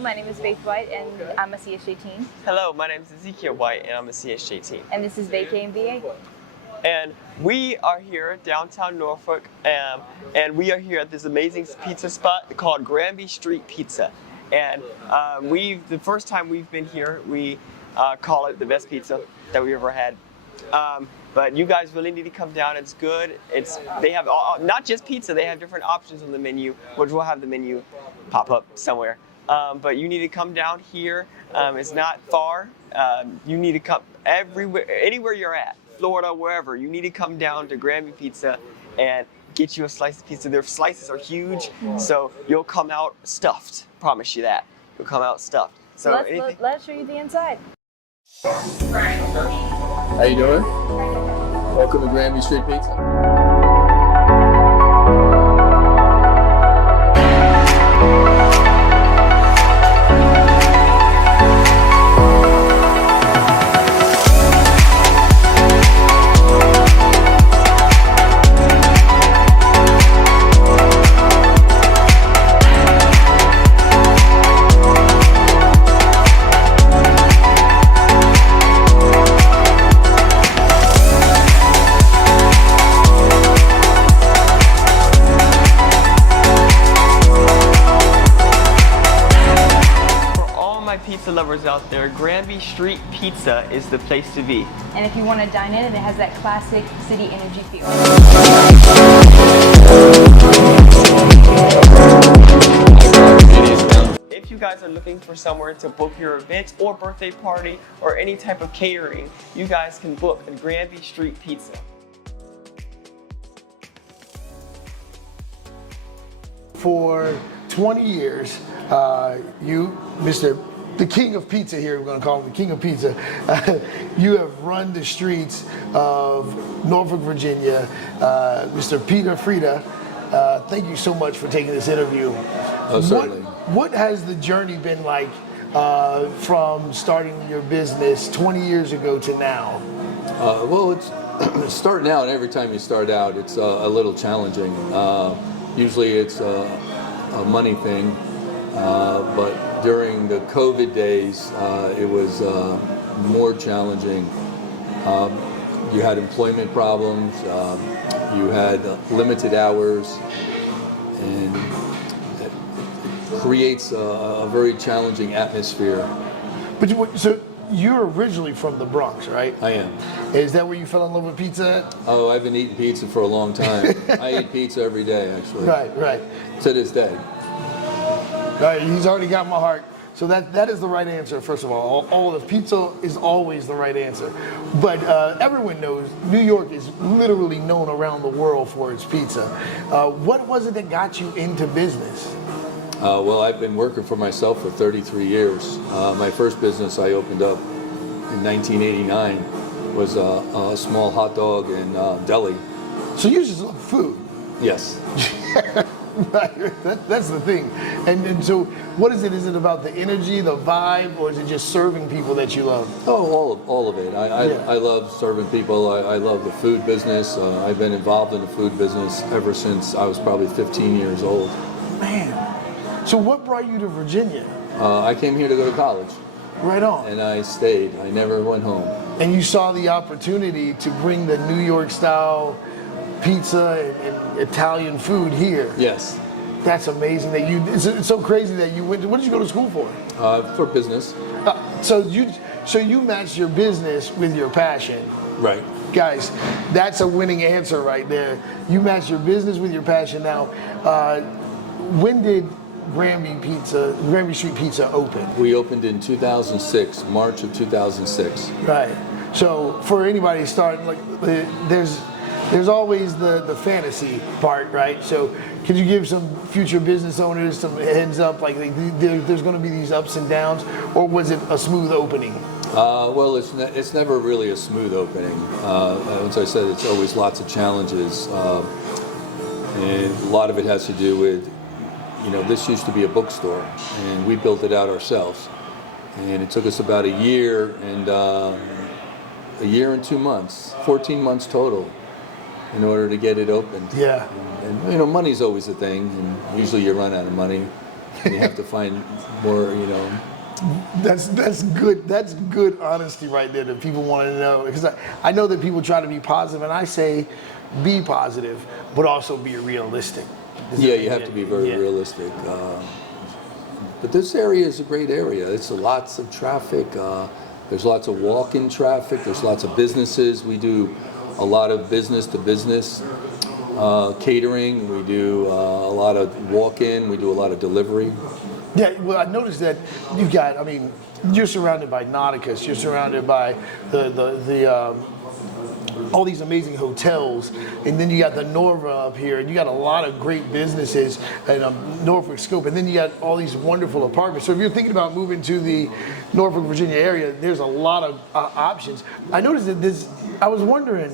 my name is Faith White, and I'm a CSJ teen. Hello, my name is Ezekiel White, and I'm a CSJ teen. And this is Vacay and VA. And we are here downtown Norfolk, and we are here at this amazing pizza spot called Granby Street Pizza. And the first time we've been here, we call it the best pizza that we ever had. But you guys really need to come down. It's good. They have not just pizza. They have different options on the menu, which we'll have the menu pop up somewhere. But you need to come down here. It's not far. You need to come anywhere you're at, Florida, wherever. You need to come down to Granby Pizza and get you a slice of pizza. Their slices are huge, so you'll come out stuffed. Promise you that. You'll come out stuffed. So let's show you the inside. How you doing? Welcome to Granby Street Pizza. Pizza lovers out there, Granby Street Pizza is the place to be. And if you want to dine in, it has that classic city energy feel. If you guys are looking for somewhere to book your event or birthday party or any type of catering, you guys can book at Granby Street Pizza. For 20 years, you, the king of pizza here, we're going to call him the king of pizza, you have run the streets of Norfolk, Virginia. Mr. Peter Freda, thank you so much for taking this interview. Oh, certainly. What has the journey been like from starting your business 20 years ago to now? Well, it's starting out, and every time you start out, it's a little challenging. Usually it's a money thing, but during the COVID days, it was more challenging. You had employment problems, you had limited hours, and it creates a very challenging atmosphere. But so you're originally from the Bronx, right? I am. Is that where you fell in love with pizza? Oh, I've been eating pizza for a long time. I eat pizza every day, actually. Right. To this day. Right, he's already got my heart. So that is the right answer, first of all. All the pizza is always the right answer. But everyone knows New York is literally known around the world for its pizza. What was it that got you into business? Well, I've been working for myself for 33 years. My first business I opened up in 1989 was a small hot dog and deli. So you just love food? Yes. Right, that's the thing. And so what is it? Is it about the energy, the vibe, or is it just serving people that you love? Oh, all of it. I love serving people. I love the food business. I've been involved in the food business ever since I was probably 15 years old. Man. So what brought you to Virginia? I came here to go to college. Right on. And I stayed. I never went home. And you saw the opportunity to bring the New York style pizza and Italian food here. Yes. That's amazing that it's so crazy that you went. What did you go to school for? For business. So you matched your business with your passion. Right. Guys, that's a winning answer right there. You match your business with your passion. Now, when did Granby Street Pizza open? We opened in 2006, March of 2006. Right. So for anybody starting, like, there's always the fantasy part, right? So could you give some future business owners some heads up, like there's going to be these ups and downs, or was it a smooth opening? Well, it's never really a smooth opening. As I said, it's always lots of challenges, and a lot of it has to do with, this used to be a bookstore, and we built it out ourselves, and it took us about a year and 2 months, 14 months total, in order to get it opened. Yeah. And money's always a thing, and usually you run out of money. You have to find more, you know. That's good. That's good honesty right there that people want to know. Because I know that people try to be positive, and I say be positive, but also be realistic. Yeah, you have to be very realistic. But this area is a great area. It's lots of traffic. There's lots of walk-in traffic. There's lots of businesses. We do a lot of business-to-business catering. We do a lot of walk-in. We do a lot of delivery. Yeah, well, I noticed that you've got, I mean, you're surrounded by Nauticus, you're surrounded by the all these amazing hotels, and then you got the Norva up here, and you got a lot of great businesses in Norfolk scope, and then you got all these wonderful apartments. So if you're thinking about moving to the Norfolk, Virginia area, there's a lot of options. I noticed that I was wondering,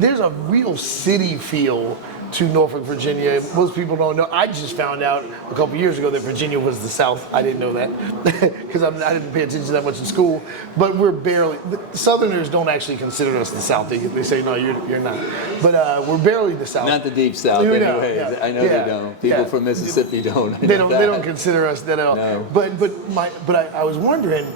there's a real city feel to Norfolk, Virginia. Most people don't know. I just found out a couple years ago that Virginia was the South. I didn't know that because I didn't pay attention that much in school. But we're barely, Southerners don't actually consider us the South. They say, no, you're not. But we're barely the South. Not the deep South, anyway. Yeah. I know they don't. People from Mississippi don't. They don't consider us that at all. No. But I was wondering,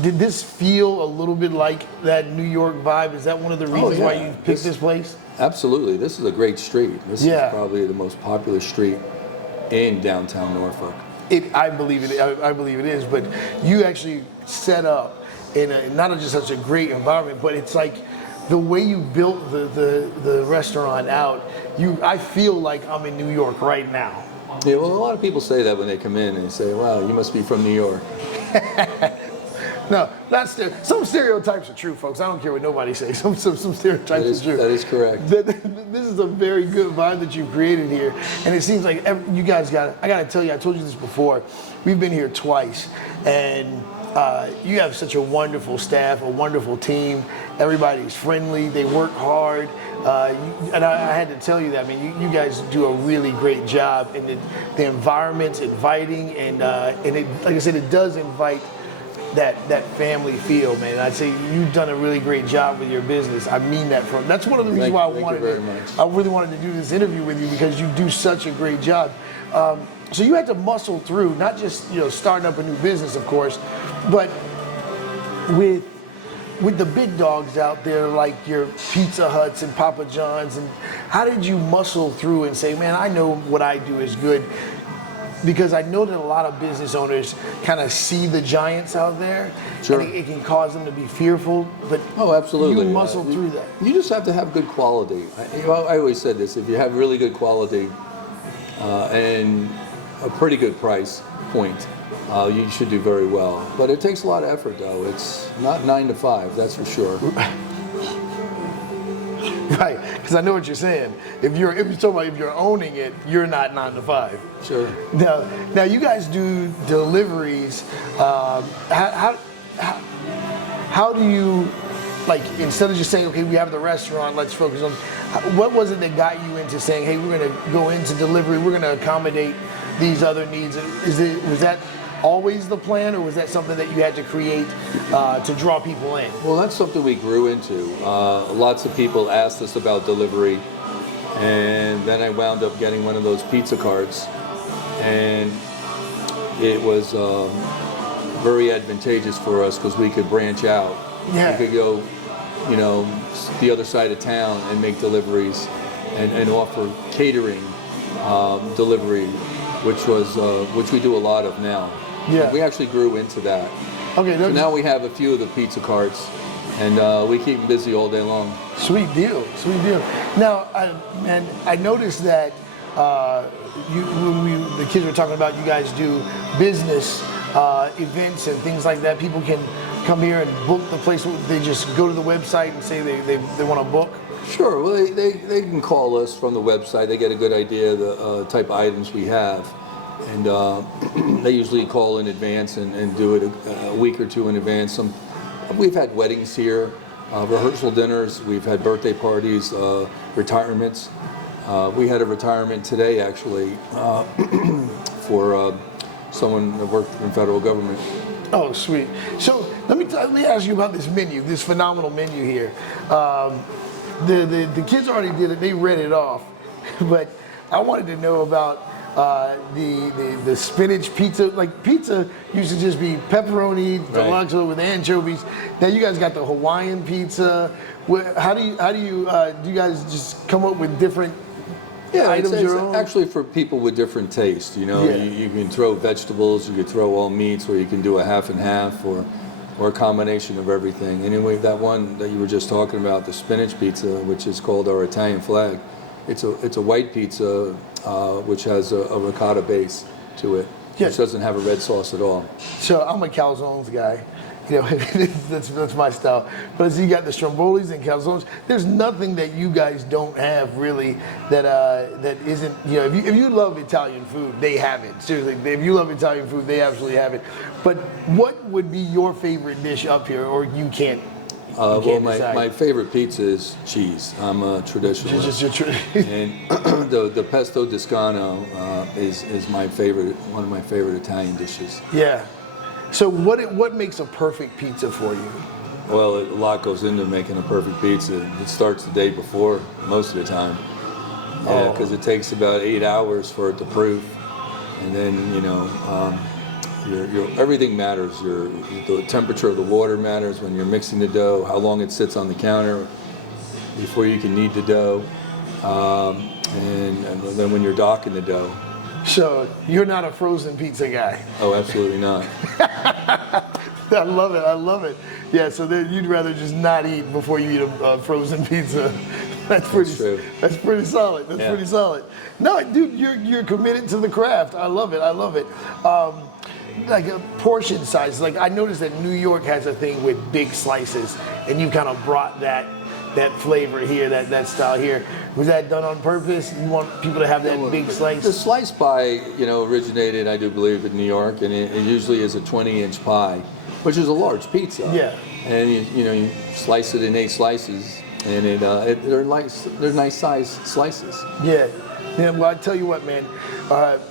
did this feel a little bit like that New York vibe? Is that one of the reasons why you picked this place? Absolutely. This is a great street. This is probably the most popular street in downtown Norfolk. I believe it. I believe it is. But you actually set up in not just such a great environment, but it's like the way you built the restaurant out. I feel like I'm in New York right now. Yeah. Well, a lot of people say that when they come in and say, "Wow, you must be from New York." No, some stereotypes are true, folks. I don't care what nobody says. Some stereotypes are true. That is correct. This is a very good vibe that you've created here, and it seems like you guys got. I got to tell you, I told you this before. We've been here twice, and you have such a wonderful staff, a wonderful team. Everybody's friendly. They work hard, and I had to tell you that. I mean, you guys do a really great job, and the environment's inviting, and it, like I said, it does invite that family feel, man. And I'd say you've done a really great job with your business. I mean that that's one of the reasons why I really wanted to do this interview with you, because you do such a great job. So you had to muscle through, not just starting up a new business, of course, but with the big dogs out there like your Pizza Huts and Papa John's. And how did you muscle through and say, man, I know what I do is good? Because I know that a lot of business owners kind of see the giants out there, sure, and it can cause them to be fearful. But absolutely, you muscle through that. You just have to have good quality. I always said this: if you have really good quality and a pretty good price point, you should do very well. But it takes a lot of effort, though. It's not 9 to 5, that's for sure. Right, because I know what you're saying. If you're talking about if you're owning it, you're not 9 to 5. Sure. Now you guys do deliveries. How do you, like, instead of just saying, okay, we have the restaurant, let's focus on, what was it that got you into saying, hey, we're going to go into delivery, we're going to accommodate these other needs? Was that always the plan, or was that something that you had to create to draw people in? Well, that's something we grew into. Lots of people asked us about delivery, and then I wound up getting one of those pizza carts, and it was very advantageous for us because we could branch out. Yeah. We could go, the other side of town and make deliveries and offer catering delivery, which we do a lot of now. Yeah. We actually grew into that. Okay. So now we have a few of the pizza carts, and we keep them busy all day long. Sweet deal. Now, I noticed that when the kids were talking about you guys do business events and things like that. People can come here and book the place. They just go to the website and say they want to book. Sure. Well, they can call us from the website. They get a good idea of the type of items we have. And they usually call in advance and do it a week or two in advance. We've had weddings here, rehearsal dinners. We've had birthday parties, retirements. We had a retirement today, actually, for someone that worked in federal government. Oh, sweet. So let me ask you about this menu, this phenomenal menu here. The kids already did it. They read it off. But I wanted to know about the spinach pizza. Like pizza used to just be pepperoni deluxe with anchovies. Now you guys got the Hawaiian pizza. How do you do you guys just come up with different items? It's actually for people with different tastes. You know, you can throw vegetables, you can throw all meats, or you can do a half and half, or a combination of everything. Anyway, that one that you were just talking about, the spinach pizza, which is called our Italian flag, it's a white pizza which has a ricotta base to it, which doesn't have a red sauce at all. So I'm a calzones guy. You know, that's my style. But as you got the strombolis and calzones, there's nothing that you guys don't have really that that isn't. You know, if you love Italian food, they have it. Seriously, if you love Italian food, they absolutely have it. But what would be your favorite dish up here, or you can't? Well, my favorite pizza is cheese. I'm a traditionalist. And the pesto discano is my favorite, one of my favorite Italian dishes. Yeah. So what makes a perfect pizza for you? Well, a lot goes into making a perfect pizza. It starts the day before most of the time. Because it takes about 8 hours for it to proof, and then you know, everything matters. The temperature of the water matters when you're mixing the dough. How long it sits on the counter before you can knead the dough, and then when you're docking the dough. So you're not a frozen pizza guy? Oh, absolutely not. I love it. I love it. Yeah. So then you'd rather just not eat before you eat a frozen pizza. That's pretty solid. That's pretty solid. No, dude, you're committed to the craft. I love it. I love it. Like a portion size. Like I noticed that New York has a thing with big slices, and you kind of brought that flavor here, that style here. Was that done on purpose? You want people to have that big slice? The slice pie, you know, originated, I do believe, in New York, and it usually is a 20-inch pie, which is a large pizza. Yeah. And you slice it in 8 slices, and they're nice sized slices. Yeah. Yeah. Well, I tell you what, man,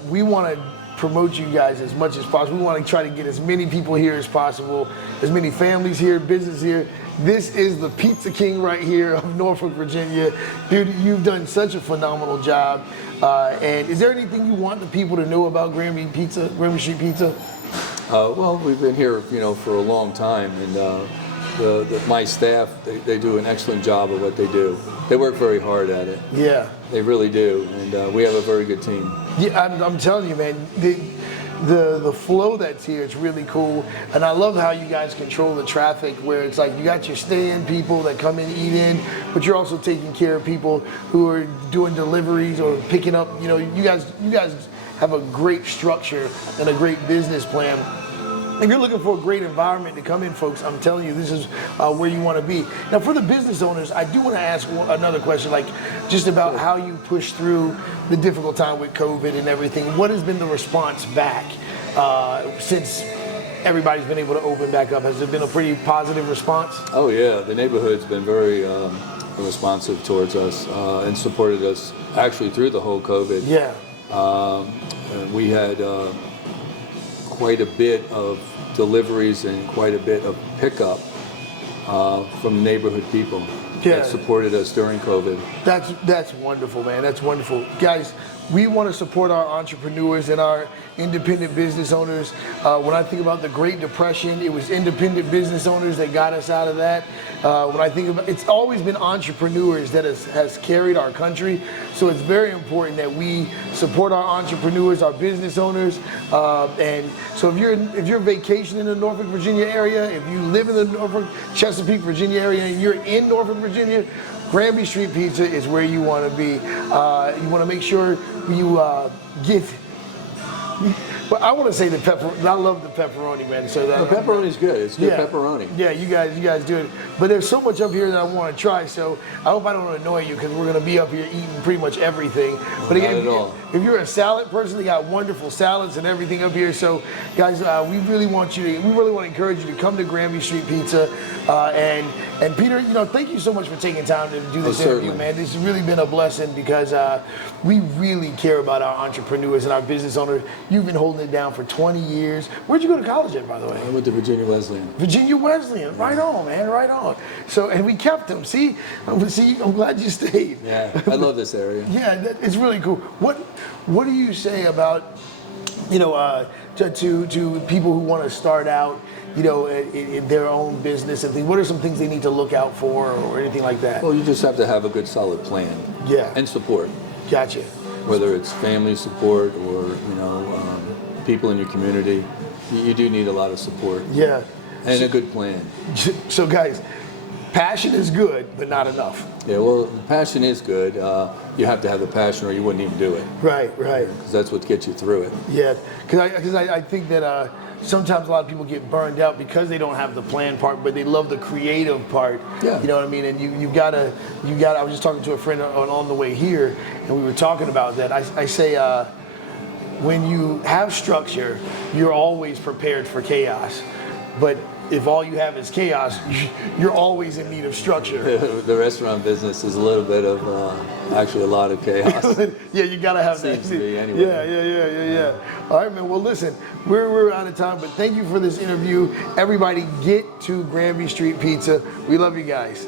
we want to promote you guys as much as possible. We want to try to get as many people here as possible, as many families here, business here. This is the Pizza King right here of Norfolk, Virginia. Dude, you've done such a phenomenal job. And is there anything you want the people to know about Granby Street Pizza? Well, we've been here, you know, for a long time, and my staff, they do an excellent job of what they do. They work very hard at it. Yeah. They really do, and we have a very good team. Yeah, I'm telling you, man, the flow that's here, it's really cool. And I love how you guys control the traffic, where it's like you got your stay-in people that come in, eat in, but you're also taking care of people who are doing deliveries or picking up. You know, you guys have a great structure and a great business plan. If you're looking for a great environment to come in, folks, I'm telling you, this is where you want to be. Now, for the business owners, I do want to ask another question, like just about how you push through the difficult time with COVID and everything. What has been the response back since everybody's been able to open back up? Has there been a pretty positive response? Oh, yeah. The neighborhood's been very responsive towards us and supported us actually through the whole COVID. Yeah. We had quite a bit of deliveries and quite a bit of pickup from neighborhood people that supported us during COVID. That's wonderful, man. That's wonderful. Guys, we want to support our entrepreneurs and our independent business owners. When I think about the Great Depression, it was independent business owners that got us out of that. When I think about, it's always been entrepreneurs that has carried our country. So it's very important that we support our entrepreneurs, our business owners. And so if you're vacationing in the Norfolk, Virginia area, if you live in the Norfolk, Chesapeake, Virginia area, and you're in Norfolk, Virginia, Granby Street Pizza is where you want to be. You want to make sure you get. But I want to say the pepperoni. I love the pepperoni, man. So the pepperoni's good. It's good pepperoni. Yeah, you guys do it. But there's so much up here that I want to try. So I hope I don't annoy you, because we're going to be up here eating pretty much everything. But again, if you're a salad person, they got wonderful salads and everything up here. So guys, we really want to encourage you to come to Granby Street Pizza and And Peter, thank you so much for taking time to do this interview, certainly. man. This has really been a blessing because we really care about our entrepreneurs and our business owners. You've been holding it down for 20 years. Where'd you go to college at, by the way? I went to Virginia Wesleyan. Virginia Wesleyan. Right on, man. Right on. So, and we kept them. See, I'm glad you stayed. Yeah, I love this area. Yeah, it's really cool. What do you say about, to people who want to start out, in their own business and things? What are some things they need to look out for or anything like that? Well, you just have to have a good, solid plan. Yeah. And support. Gotcha. Whether it's family support or people in your community, you do need a lot of support. Yeah. And a good plan. So guys, passion is good, but not enough. Yeah, well, passion is good. You have to have the passion or you wouldn't even do it. Right. Because that's what gets you through it. Yeah, because I think that sometimes a lot of people get burned out because they don't have the plan part, but they love the creative part. Yeah. You know what I mean? And you gotta. I was just talking to a friend on the way here, and we were talking about that. I say when you have structure, you're always prepared for chaos, but if all you have is chaos, you're always in need of structure. The restaurant business is a little bit of, actually a lot of chaos. Yeah, you gotta have that. Seems to be anyway. Yeah. All right, man. Well, listen, we're out of time, but thank you for this interview. Everybody, get to Granby Street Pizza. We love you guys.